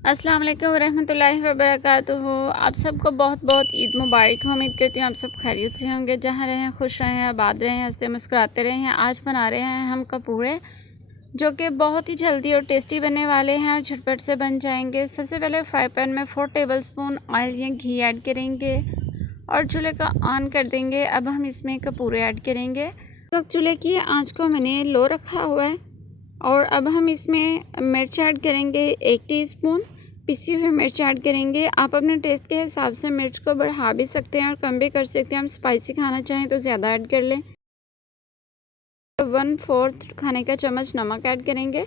अस्सलाम वालेकुम रहमतुल्लाहि व बरकातुहू। आप सबको बहुत बहुत ईद मुबारक हो। उम्मीद करती हूँ आप सब खैरियत से होंगे। जहाँ रहें खुश रहें, आबाद रहें, हंसते मुस्कुराते रहें। आज बना रहे हैं हम कपूरे, जो कि बहुत ही जल्दी और टेस्टी बनने वाले हैं और झटपट से बन जाएंगे। सबसे पहले फ्राई पैन में 4 टेबलस्पून ऑयल या घी ऐड करेंगे और चूल्हे का ऑन कर देंगे। अब हम इसमें कपूरे ऐड करेंगे। तो चूल्हे की आँच को मैंने लो रखा हुआ है और अब हम इसमें मिर्च ऐड करेंगे। 1 टीस्पून पिसी हुई मिर्च ऐड करेंगे। आप अपने टेस्ट के हिसाब से मिर्च को बढ़ा भी सकते हैं और कम भी कर सकते हैं। हम स्पाइसी खाना चाहें तो ज़्यादा ऐड कर लें। 1/4 खाने का चम्मच नमक ऐड करेंगे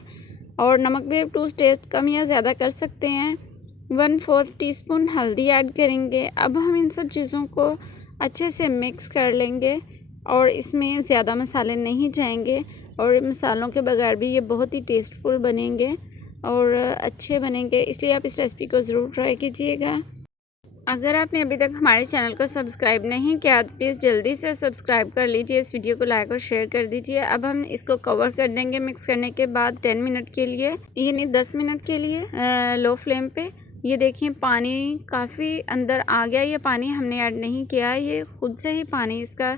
और नमक भी टू टेस्ट कम या ज़्यादा कर सकते हैं। 1/4 टीस्पून हल्दी ऐड करेंगे। अब हम इन सब चीज़ों को अच्छे से मिक्स कर लेंगे और इसमें ज़्यादा मसाले नहीं जाएंगे और मसालों के बगैर भी ये बहुत ही टेस्टफुल बनेंगे और अच्छे बनेंगे, इसलिए आप इस रेसिपी को ज़रूर ट्राई कीजिएगा। अगर आपने अभी तक हमारे चैनल को सब्सक्राइब नहीं किया तो प्लीज़ जल्दी से सब्सक्राइब कर लीजिए। इस वीडियो को लाइक और शेयर कर दीजिए। अब हम इसको कवर कर देंगे मिक्स करने के बाद 10 मिनट के लिए, यानी 10 मिनट के लिए लो फ्लेम पे। ये देखिए पानी काफ़ी अंदर आ गया। ये पानी हमने ऐड नहीं किया, ये खुद से ही पानी इसका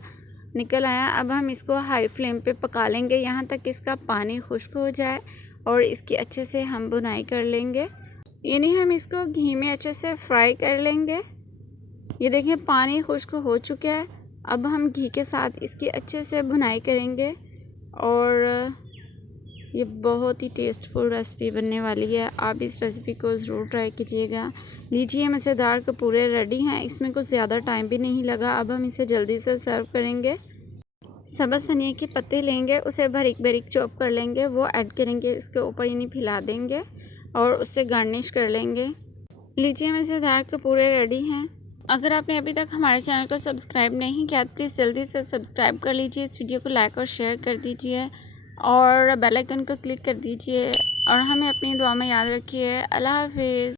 निकल आया। अब हम इसको हाई फ्लेम पे पका लेंगे यहाँ तक इसका पानी खुश्क हो जाए और इसकी अच्छे से हम बुनाई कर लेंगे, यानी हम इसको घी में अच्छे से फ्राई कर लेंगे। ये देखिए पानी खुश्क हो चुका है। अब हम घी के साथ इसकी अच्छे से भुनाई करेंगे और ये बहुत ही टेस्टफुल रेसिपी बनने वाली है। आप इस रेसिपी को ज़रूर ट्राई कीजिएगा। लीजिए मज़ेदार कपूरे रेडी हैं, इसमें कुछ ज़्यादा टाइम भी नहीं लगा। अब हम इसे जल्दी से सर्व करेंगे। सब्ज़ धनिया के पत्ते लेंगे, उसे बारीक बारीक चॉप कर लेंगे, वो ऐड करेंगे इसके ऊपर, यानी फैला देंगे और उससे गार्निश कर लेंगे। लीजिए मज़ेदार कपूरे रेडी हैं। अगर आपने अभी तक हमारे चैनल को सब्सक्राइब नहीं किया तो प्लीज़ जल्दी से सब्सक्राइब कर लीजिए। इस वीडियो को लाइक और शेयर कर दीजिए और बेल आइकन को क्लिक कर दीजिए और हमें अपनी दुआ में याद रखिए। अल्लाह हाफ़िज़।